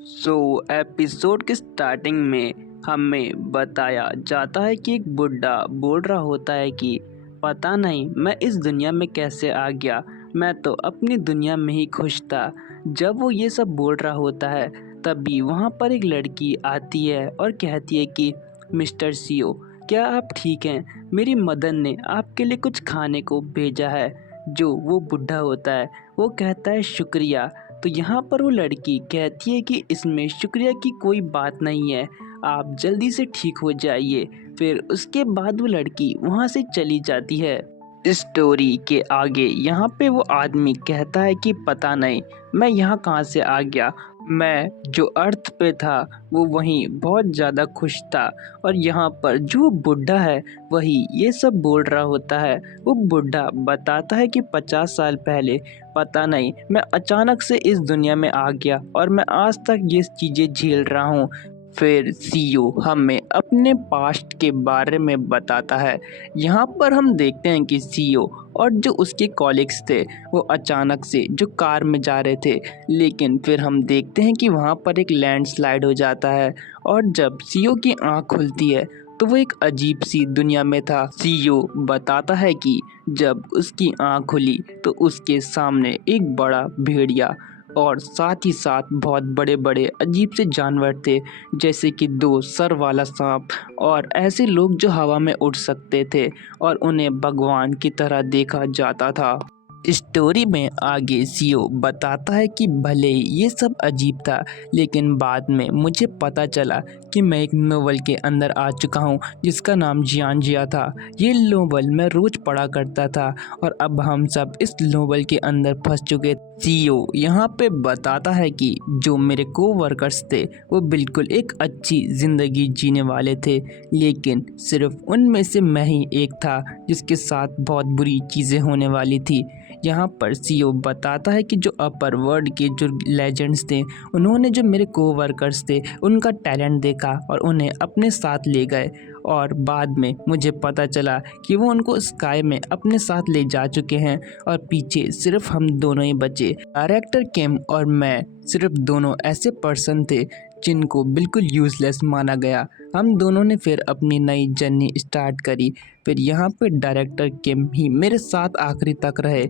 Episode के starting में हमें बताया जाता है कि एक बुड्ढा बोल रहा होता है कि पता नहीं मैं इस दुनिया में कैसे आ गया। मैं तो अपनी दुनिया में ही खुश था। जब वो ये सब बोल रहा होता है तभी वहाँ पर एक लड़की आती है और कहती है कि मिस्टर सीओ, क्या आप ठीक हैं? मेरी मदन ने आपके लिए कुछ खाने को भेजा है। जो वो बुड्ढा होता है वो कहता है शुक्रिया। तो यहाँ पर वो लड़की कहती है कि इसमें शुक्रिया की कोई बात नहीं है, आप जल्दी से ठीक हो जाइए। फिर उसके बाद वो लड़की वहाँ से चली जाती है। स्टोरी के आगे यहाँ पे वो आदमी कहता है कि पता नहीं मैं यहाँ कहाँ से आ गया। मैं जो अर्थ पे था वो वहीं बहुत ज़्यादा खुश था, और यहाँ पर जो बुढ़ा है वही ये सब बोल रहा होता है। वो बुढ़ा बताता है कि 50 साल पहले पता नहीं मैं अचानक से इस दुनिया में आ गया और मैं आज तक ये चीज़ें झेल रहा हूँ। फिर सीईओ हमें अपने पास्ट के बारे में बताता है। यहाँ पर हम देखते हैं कि सीईओ और जो उसके कॉलीग्स थे वो अचानक से जो कार में जा रहे थे, लेकिन फिर हम देखते हैं कि वहाँ पर एक लैंडस्लाइड हो जाता है, और जब सीईओ की आँख खुलती है तो वो एक अजीब सी दुनिया में था। सीईओ बताता है कि जब उसकी आँख खुली तो उसके सामने एक बड़ा भेड़िया और साथ ही साथ बहुत बड़े बड़े अजीब से जानवर थे, जैसे कि दो सर वाला सांप और ऐसे लोग जो हवा में उड़ सकते थे और उन्हें भगवान की तरह देखा जाता था। स्टोरी में आगे सीओ बताता है कि भले ही ये सब अजीब था, लेकिन बाद में मुझे पता चला कि मैं एक नोवेल के अंदर आ चुका हूँ जिसका नाम जियान जिया था। ये नोवेल मैं रोज पढ़ा करता था और अब हम सब इस नोवेल के अंदर फंस चुके। सीईओ यहाँ पे बताता है कि जो मेरे कोवर्कर्स थे वो बिल्कुल एक अच्छी ज़िंदगी जीने वाले थे, लेकिन सिर्फ उनमें से मैं ही एक था जिसके साथ बहुत बुरी चीज़ें होने वाली थी। यहाँ पर सीईओ बताता है कि जो अपर वर्ल्ड के जो लेजेंड्स थे उन्होंने जो मेरे कोवर्कर्स थे उनका टैलेंट देखा और उन्हें अपने साथ ले गए, और बाद में मुझे पता चला कि वो उनको स्काई में अपने साथ ले जा चुके हैं और पीछे सिर्फ हम दोनों ही बचे। डायरेक्टर किम और मैं सिर्फ दोनों ऐसे पर्सन थे जिनको बिल्कुल यूज़लेस माना गया। हम दोनों ने फिर अपनी नई जर्नी स्टार्ट करी। फिर यहाँ पे डायरेक्टर किम ही मेरे साथ आखिरी तक रहे।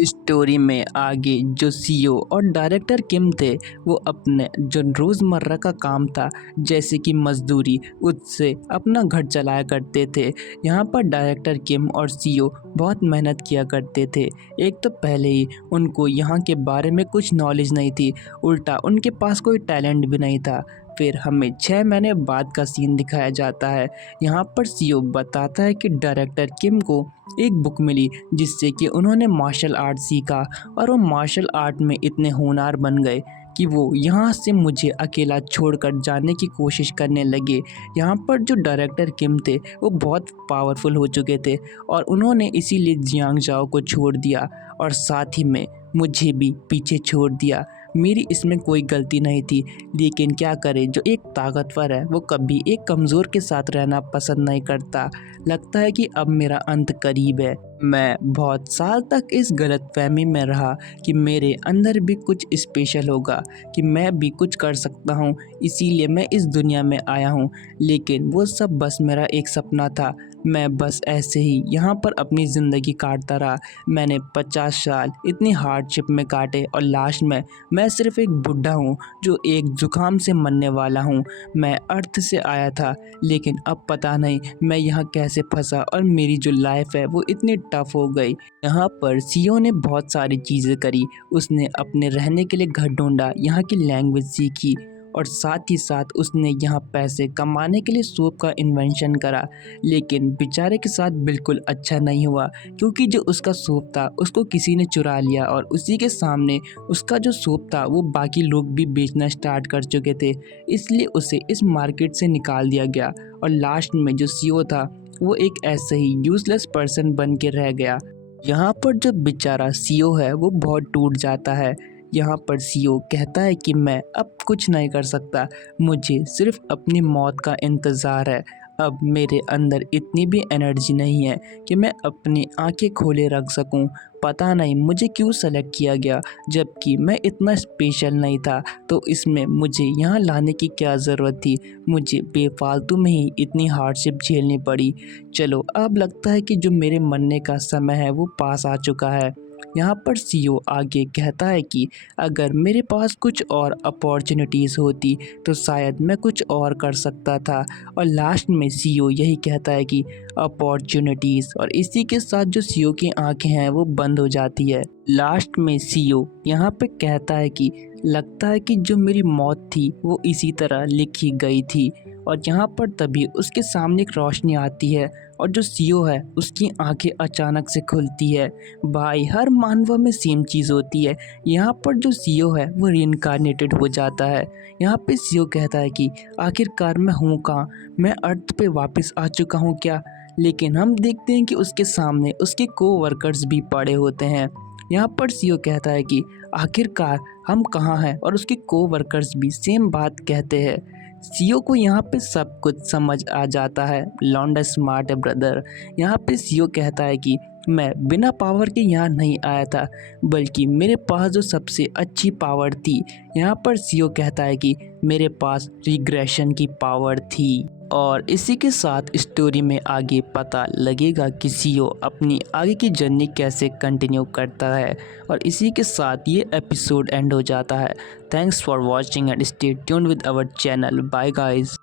स्टोरी में आगे जो सीईओ और डायरेक्टर किम थे वो अपने जो रोज़मर्रा का काम था जैसे कि मजदूरी, उससे अपना घर चलाया करते थे। यहाँ पर डायरेक्टर किम और सीईओ बहुत मेहनत किया करते थे। एक तो पहले ही उनको यहाँ के बारे में कुछ नॉलेज नहीं थी, उल्टा उनके पास कोई टैलेंट भी नहीं था। फिर हमें 6 महीने बाद का सीन दिखाया जाता है। यहाँ पर सीईओ बताता है कि डायरेक्टर किम को एक बुक मिली जिससे कि उन्होंने मार्शल आर्ट सीखा, और वो मार्शल आर्ट में इतने होनहार बन गए कि वो यहाँ से मुझे अकेला छोड़कर जाने की कोशिश करने लगे। यहाँ पर जो डायरेक्टर किम थे वो बहुत पावरफुल हो चुके थे और उन्होंने इसीलिए जियांग जाओ को छोड़ दिया और साथ ही में मुझे भी पीछे छोड़ दिया। मेरी इसमें कोई गलती नहीं थी, लेकिन क्या करे, जो एक ताकतवर है वो कभी एक कमज़ोर के साथ रहना पसंद नहीं करता। लगता है कि अब मेरा अंत करीब है। मैं बहुत साल तक इस गलतफहमी में रहा कि मेरे अंदर भी कुछ स्पेशल होगा, कि मैं भी कुछ कर सकता हूँ, इसीलिए मैं इस दुनिया में आया हूँ। लेकिन वो सब बस मेरा एक सपना था। मैं बस ऐसे ही यहाँ पर अपनी ज़िंदगी काटता रहा। मैंने 50 साल इतनी हार्डशिप में काटे और लास्ट में मैं सिर्फ एक बुढ़ा हूँ जो एक ज़ुकाम से मरने वाला हूँ। मैं अर्थ से आया था, लेकिन अब पता नहीं मैं यहाँ कैसे फंसा और मेरी जो लाइफ है वो इतनी टफ हो गई। यहाँ पर सीईओ ने बहुत सारी चीज़ें करी। उसने अपने रहने के लिए घर ढूंढा, यहाँ की लैंग्वेज सीखी, और साथ ही साथ उसने यहाँ पैसे कमाने के लिए सोप का इन्वेंशन करा। लेकिन बेचारे के साथ बिल्कुल अच्छा नहीं हुआ, क्योंकि जो उसका सोप था उसको किसी ने चुरा लिया और उसी के सामने उसका जो सोप था वो बाकी लोग भी बेचना स्टार्ट कर चुके थे, इसलिए उसे इस मार्केट से निकाल दिया गया। और लास्ट में जो सीईओ था वो एक ऐसे ही यूजलेस पर्सन बन के रह गया। यहाँ पर जो बेचारा सीईओ है वो बहुत टूट जाता है। यहाँ पर सीईओ कहता है कि मैं अब कुछ नहीं कर सकता, मुझे सिर्फ अपनी मौत का इंतज़ार है। अब मेरे अंदर इतनी भी एनर्जी नहीं है कि मैं अपनी आंखें खोले रख सकूं। पता नहीं मुझे क्यों सेलेक्ट किया गया, जबकि मैं इतना स्पेशल नहीं था। तो इसमें मुझे यहाँ लाने की क्या ज़रूरत थी? मुझे बेफालतू में ही इतनी हार्डशिप झेलनी पड़ी। चलो, अब लगता है कि जो मेरे मरने का समय है वो पास आ चुका है। यहाँ पर सीईओ आगे कहता है कि अगर मेरे पास कुछ और अपॉर्चुनिटीज़ होती तो शायद मैं कुछ और कर सकता था। और लास्ट में सीईओ यही कहता है कि अपॉर्चुनिटीज़, और इसी के साथ जो सीईओ की आंखें हैं वो बंद हो जाती है। लास्ट में सीईओ यहाँ पे कहता है कि लगता है कि जो मेरी मौत थी वो इसी तरह लिखी गई थी। और यहाँ पर तभी उसके सामने एक रोशनी आती है और जो सीईओ है उसकी आंखें अचानक से खुलती है। भाई, हर मानव में सेम चीज़ होती है। यहाँ पर जो सीईओ है वो रीइंकार्नेटेड हो जाता है। यहाँ पे सीईओ कहता है कि आखिरकार मैं हूँ कहाँ, मैं अर्थ पे वापस आ चुका हूँ क्या? लेकिन हम देखते हैं कि उसके सामने उसके कोवर्कर्स भी पड़े होते हैं। यहाँ पर सीईओ कहता है कि आखिरकार हम कहाँ हैं, और उसके कोवर्कर्स भी सेम बात कहते हैं। सीईओ को यहाँ पे सब कुछ समझ आ जाता है। लौंडा स्मार्ट है ब्रदर। यहाँ पे सीईओ कहता है कि मैं बिना पावर के यहाँ नहीं आया था, बल्कि मेरे पास जो सबसे अच्छी पावर थी। यहाँ पर सीईओ कहता है कि मेरे पास रिग्रेशन की पावर थी। और इसी के साथ स्टोरी में आगे पता लगेगा कि सीईओ अपनी आगे की जर्नी कैसे कंटिन्यू करता है। और इसी के साथ ये एपिसोड एंड हो जाता है। Thanks for watching and stay tuned with our channel. Bye guys.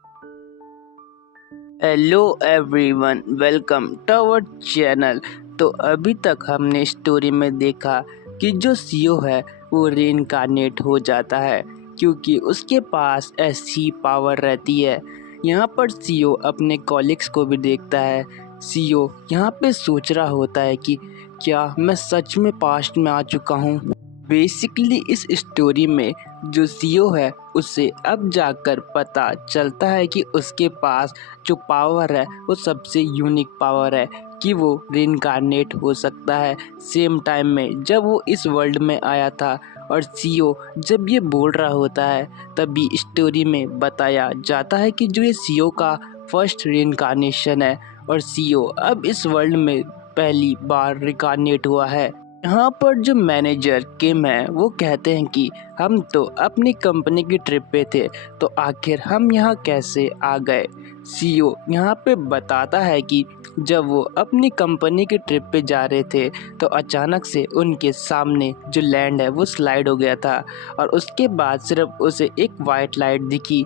Hello everyone, welcome to our channel. तो अभी तक हमने स्टोरी में देखा कि जो सीईओ है वो रीइंकार्नेट हो जाता है क्योंकि उसके पास ऐसी पावर रहती है। यहाँ पर सीईओ अपने कॉलिग्स को भी देखता है। सीईओ यहाँ पे सोच रहा होता है कि क्या मैं सच में पास्ट में आ चुका हूँ। बेसिकली इस स्टोरी में जो सीईओ है उसे अब जाकर पता चलता है कि उसके पास जो पावर है वो सबसे यूनिक पावर है कि वो रीइंकार्नेट हो सकता है सेम टाइम में जब वो इस वर्ल्ड में आया था। और सीईओ जब ये बोल रहा होता है तभी स्टोरी में बताया जाता है कि जो ये सीईओ का फर्स्ट रीइंकार्नेशन है और सीईओ अब इस वर्ल्ड में पहली बार रिकार्नेट हुआ है। यहाँ पर जो मैनेजर किम है वो कहते हैं कि हम तो अपनी कंपनी की ट्रिप पे थे, तो आखिर हम यहाँ कैसे आ गए। सीईओ यहाँ पे बताता है कि जब वो अपनी कंपनी की ट्रिप पे जा रहे थे तो अचानक से उनके सामने जो लैंड है वो स्लाइड हो गया था और उसके बाद सिर्फ उसे एक वाइट लाइट दिखी।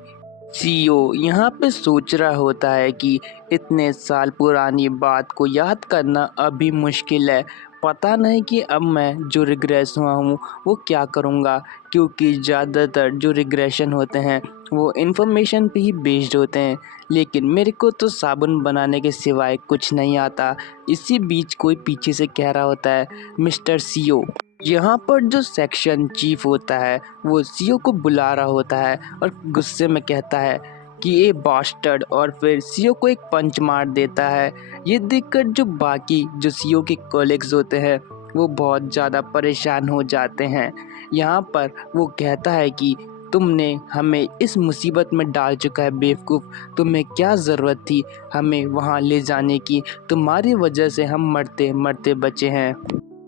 सीईओ यहाँ पे सोच रहा होता है कि इतने साल पुरानी बात को याद करना अभी मुश्किल है। पता नहीं कि अब मैं जो रिग्रेस हुआ हूँ वो क्या करूँगा, क्योंकि ज़्यादातर जो रिग्रेशन होते हैं वो इन्फॉर्मेशन पे ही बेस्ड होते हैं, लेकिन मेरे को तो साबुन बनाने के सिवाय कुछ नहीं आता। इसी बीच कोई पीछे से कह रहा होता है, मिस्टर सीईओ। यहाँ पर जो सेक्शन चीफ होता है वो सीईओ को बुला रहा होता है और गुस्से में कहता है कि ये बास्टर्ड, और फिर सीईओ को एक पंच मार देता है। ये देखकर जो बाकी जो सीईओ के कॉलिग्स होते हैं वो बहुत ज़्यादा परेशान हो जाते हैं। यहाँ पर वो कहता है कि तुमने हमें इस मुसीबत में डाल चुका है बेवकूफ़, तुम्हें क्या ज़रूरत थी हमें वहाँ ले जाने की, तुम्हारी वजह से हम मरते मरते बचे हैं।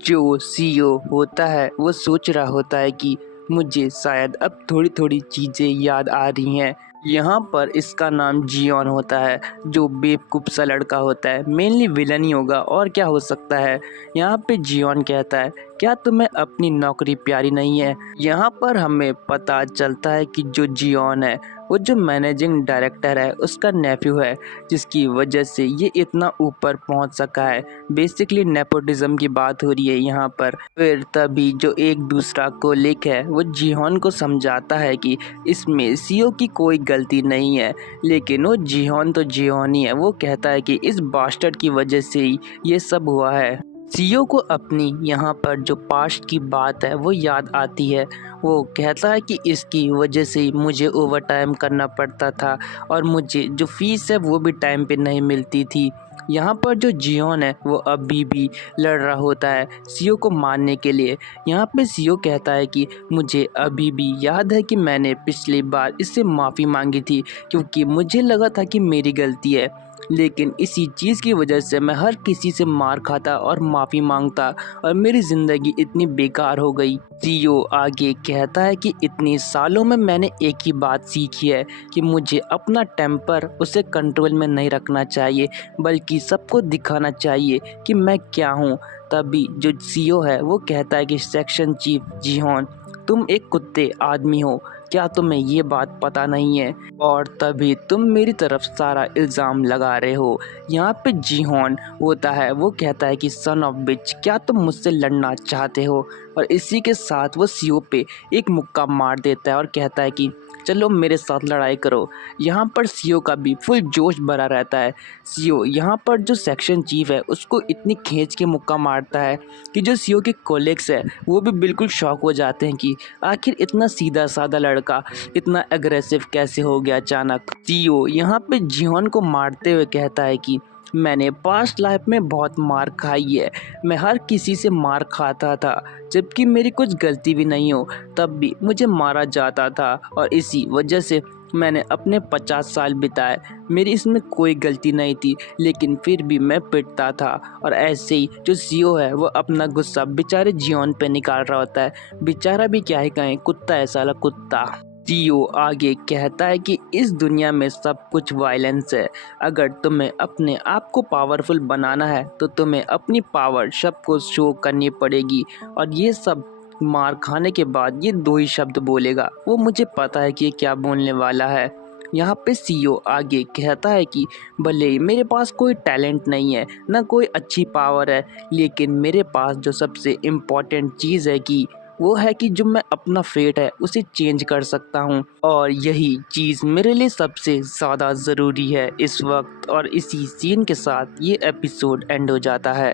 जो सीईओ होता है वो सोच रहा होता है कि मुझे शायद अब थोड़ी थोड़ी चीज़ें याद आ रही हैं। यहाँ पर इसका नाम जियोन होता है, जो बेवकूफ़ सा लड़का होता है, मेनली विलन ही होगा और क्या हो सकता है। यहाँ पे जियोन कहता है, क्या तुम्हें अपनी नौकरी प्यारी नहीं है। यहाँ पर हमें पता चलता है कि जो जियोन है वो जो मैनेजिंग डायरेक्टर है उसका नेफ्यू है, जिसकी वजह से ये इतना ऊपर पहुंच सका है। बेसिकली नेपोटिज्म की बात हो रही है यहाँ पर। फिर तभी जो एक दूसरा कोलिग है वो जिहोन को समझाता है कि इसमें सीईओ की कोई गलती नहीं है, लेकिन वो जिहोन तो जिहोन ही है। वो कहता है कि इस बास्टर्ड की वजह से ही ये सब हुआ है। सीईओ को अपनी यहाँ पर जो पास्ट की बात है वो याद आती है। वो कहता है कि इसकी वजह से ही मुझे ओवर टाइम करना पड़ता था और मुझे जो फीस है वो भी टाइम पे नहीं मिलती थी। यहाँ पर जो जियोन है वो अभी भी लड़ रहा होता है सीईओ को मारने के लिए। यहाँ पे सीईओ कहता है कि मुझे अभी भी याद है कि मैंने पिछली बार इससे माफ़ी मांगी थी क्योंकि मुझे लगा था कि मेरी गलती है। लेकिन इसी चीज़ की वजह से मैं हर किसी से मार खाता और माफ़ी मांगता और मेरी ज़िंदगी इतनी बेकार हो गई। सीईओ आगे कहता है कि इतने सालों में मैंने एक ही बात सीखी है कि मुझे अपना टेम्पर उसे कंट्रोल में नहीं रखना चाहिए, बल्कि सबको दिखाना चाहिए कि मैं क्या हूँ। तभी जो सीईओ है वो कहता है कि सेक्शन चीफ जिहोन, तुम एक कुत्ते आदमी हो, क्या तुम्हें ये बात पता नहीं है? और तभी तुम मेरी तरफ सारा इल्ज़ाम लगा रहे हो। यहाँ पे जिहोन होता है, वो कहता है कि सन ऑफ बिच, क्या तुम मुझसे लड़ना चाहते हो? और इसी के साथ वो सीईओ पे एक मुक्का मार देता है और कहता है कि चलो मेरे साथ लड़ाई करो। यहाँ पर सीईओ का भी फुल जोश भरा रहता है। सीईओ यहाँ पर जो सेक्शन चीफ है उसको इतनी खींच के मुक्का मारता है कि जो सीईओ के कोलिग्स है वो भी बिल्कुल शॉक हो जाते हैं कि आखिर इतना सीधा साधा लड़का इतना एग्रेसिव कैसे हो गया अचानक। सीईओ यहाँ पे जिहोन को मारते हुए कहता है कि मैंने पास्ट लाइफ में बहुत मार खाई है, मैं हर किसी से मार खाता था, जबकि मेरी कुछ गलती भी नहीं हो तब भी मुझे मारा जाता था और इसी वजह से मैंने अपने 50 साल बिताए, मेरी इसमें कोई गलती नहीं थी, लेकिन फिर भी मैं पिटता था। और ऐसे ही जो सीईओ है वो अपना गुस्सा बेचारे जियोन पे निकाल रहा होता है। बेचारा भी क्या ही कहें, कुत्ता है साला कुत्ता। सीईओ आगे कहता है कि इस दुनिया में सब कुछ वायलेंस है, अगर तुम्हें अपने आप को पावरफुल बनाना है तो तुम्हें अपनी पावर सबको शो करनी पड़ेगी। और ये सब मार खाने के बाद ये दो ही शब्द बोलेगा, वो मुझे पता है कि ये क्या बोलने वाला है। यहाँ पे सीईओ आगे कहता है कि भले ही मेरे पास कोई टैलेंट नहीं है, ना कोई अच्छी पावर है, लेकिन मेरे पास जो सबसे इम्पॉर्टेंट चीज़ है कि वो है कि जो मैं अपना फेट है उसे चेंज कर सकता हूँ, और यही चीज़ मेरे लिए सबसे ज़्यादा ज़रूरी है इस वक्त। और इसी सीन के साथ ये एपिसोड एंड हो जाता है।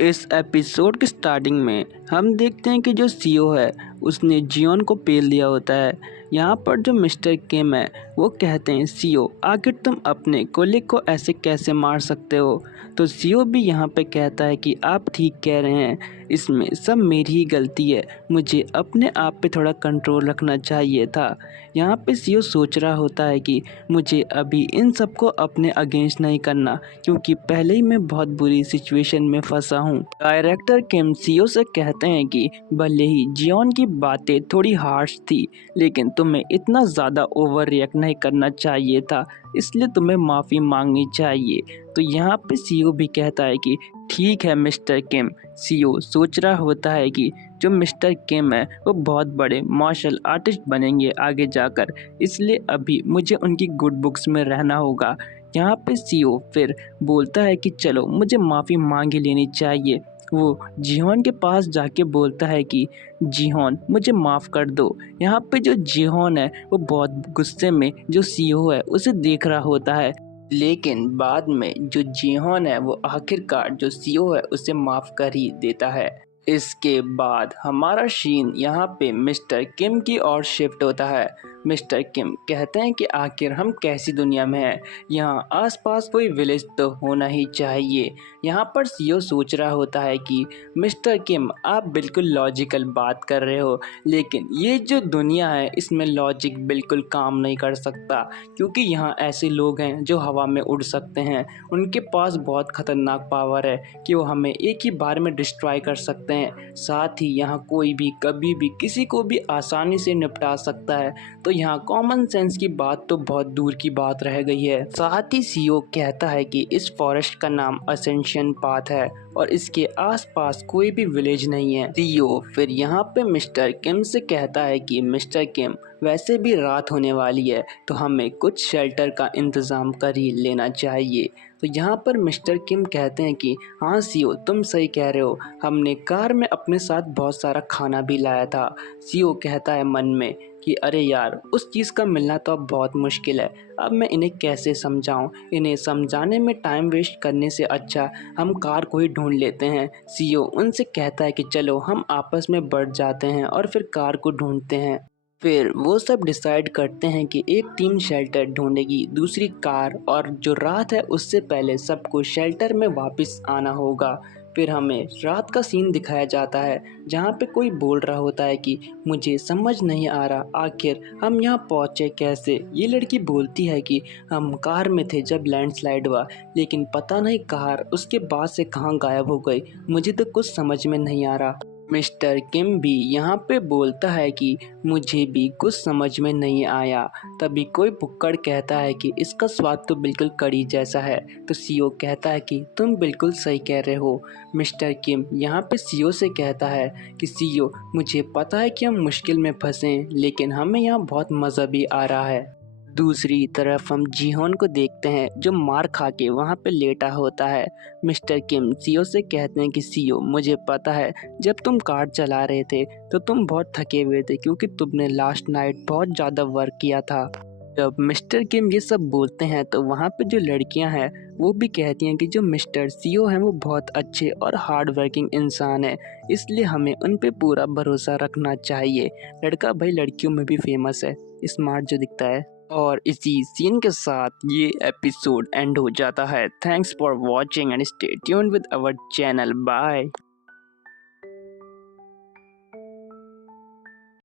इस एपिसोड के स्टार्टिंग में हम देखते हैं कि जो सीईओ है उसने जियोन को पेल दिया होता है। यहाँ पर जो मिस्टर किम है वो कहते हैं सीईओ आखिर तुम अपने कोलिग को ऐसे कैसे मार सकते हो? तो सीईओ भी यहाँ पे कहता है कि आप ठीक कह रहे हैं, इसमें सब मेरी ही गलती है, मुझे अपने आप पे थोड़ा कंट्रोल रखना चाहिए था। यहाँ पे सीईओ सोच रहा होता है कि मुझे अभी इन सबको अपने अगेंस्ट नहीं करना, क्योंकि पहले ही मैं बहुत बुरी सिचुएशन में फंसा हूँ। डायरेक्टर किम सीईओ से कहते हैं कि भले ही जियोन की बातें थोड़ी हार्श थी, लेकिन तुम्हें इतना ज़्यादा ओवर रिएक्ट नहीं करना चाहिए था, इसलिए तुम्हें माफ़ी मांगनी चाहिए। तो यहाँ पे सीईओ भी कहता है कि ठीक है मिस्टर किम। सीईओ सोच रहा होता है कि जो मिस्टर किम है वो बहुत बड़े मार्शल आर्टिस्ट बनेंगे आगे जाकर, इसलिए अभी मुझे उनकी गुड बुक्स में रहना होगा। यहाँ पे सीईओ फिर बोलता है कि चलो मुझे माफ़ी मांग ही लेनी चाहिए। वो जिहोन के पास जाके बोलता है कि जिहोन मुझे माफ़ कर दो। यहाँ पे जो जिहोन है वो बहुत गुस्से में जो सीईओ है उसे देख रहा होता है, लेकिन बाद में जो जिहोन है वो आखिरकार जो सीईओ है उसे माफ़ कर ही देता है। इसके बाद हमारा सीन यहाँ पे मिस्टर किम की ओर शिफ्ट होता है। मिस्टर किम कहते हैं कि आखिर हम कैसी दुनिया में हैं, यहाँ आसपास कोई विलेज तो होना ही चाहिए। यहाँ पर सीईओ सोच रहा होता है कि मिस्टर किम आप बिल्कुल लॉजिकल बात कर रहे हो, लेकिन ये जो दुनिया है इसमें लॉजिक बिल्कुल काम नहीं कर सकता, क्योंकि यहाँ ऐसे लोग हैं जो हवा में उड़ सकते हैं, उनके पास बहुत ख़तरनाक पावर है कि वो हमें एक ही बार में डिस्ट्रॉय कर सकते हैं। साथ ही यहाँ कोई भी कभी भी किसी को भी आसानी से निपटा सकता है, तो यहाँ कॉमन सेंस की बात तो बहुत दूर की बात रह गई है। साथ ही सीईओ कहता है कि इस फॉरेस्ट का नाम असेंशन पाथ है और इसके आसपास कोई भी विलेज नहीं है। सीईओ फिर यहाँ पे मिस्टर किम से कहता है कि मिस्टर किम वैसे भी रात होने वाली है, तो हमें कुछ शेल्टर का इंतज़ाम कर ही लेना चाहिए। तो यहाँ पर मिस्टर किम कहते हैं कि हाँ सीईओ तुम सही कह रहे हो, हमने कार में अपने साथ बहुत सारा खाना भी लाया था। सीईओ कहता है मन में कि अरे यार उस चीज़ का मिलना तो अब बहुत मुश्किल है, अब मैं इन्हें कैसे समझाऊं, इन्हें समझाने में टाइम वेस्ट करने से अच्छा हम कार को ही ढूंढ लेते हैं। सीईओ उनसे कहता है कि चलो हम आपस में बढ़ जाते हैं और फिर कार को ढूंढते हैं। फिर वो सब डिसाइड करते हैं कि एक टीम शेल्टर ढूंढेगी, दूसरी कार, और जो रात है उससे पहले सबको शेल्टर में वापस आना होगा। फिर हमें रात का सीन दिखाया जाता है जहाँ पे कोई बोल रहा होता है कि मुझे समझ नहीं आ रहा आखिर हम यहाँ पहुँचे कैसे। ये लड़की बोलती है कि हम कार में थे जब लैंडस्लाइड हुआ, लेकिन पता नहीं कार उसके बाद से कहाँ गायब हो गई, मुझे तो कुछ समझ में नहीं आ रहा। मिस्टर किम भी यहाँ पे बोलता है कि मुझे भी कुछ समझ में नहीं आया। तभी कोई भुक्कड़ कहता है कि इसका स्वाद तो बिल्कुल कड़ी जैसा है। तो सीओ कहता है कि तुम बिल्कुल सही कह रहे हो। मिस्टर किम यहाँ पे सीओ से कहता है कि सीओ मुझे पता है कि हम मुश्किल में फंसे हैं, लेकिन हमें यहाँ बहुत मज़ा भी आ रहा है। दूसरी तरफ हम जीहोन को देखते हैं जो मार खा के वहाँ पे लेटा होता है। मिस्टर किम सीओ से कहते हैं कि सीओ मुझे पता है जब तुम कार चला रहे थे तो तुम बहुत थके हुए थे क्योंकि तुमने लास्ट नाइट बहुत ज़्यादा वर्क किया था। जब मिस्टर किम ये सब बोलते हैं तो वहाँ पे जो लड़कियाँ हैं वो भी कहती हैं कि जो मिस्टर सीओ हैं वो बहुत अच्छे और हार्ड वर्किंग इंसान है, इसलिए हमें उन पे पूरा भरोसा रखना चाहिए। लड़का भाई लड़कियों में भी फेमस है, स्मार्ट जो दिखता है। और इसी सीन के साथ ये एपिसोड एंड हो जाता है। Thanks for watching and stay tuned with our channel. Bye.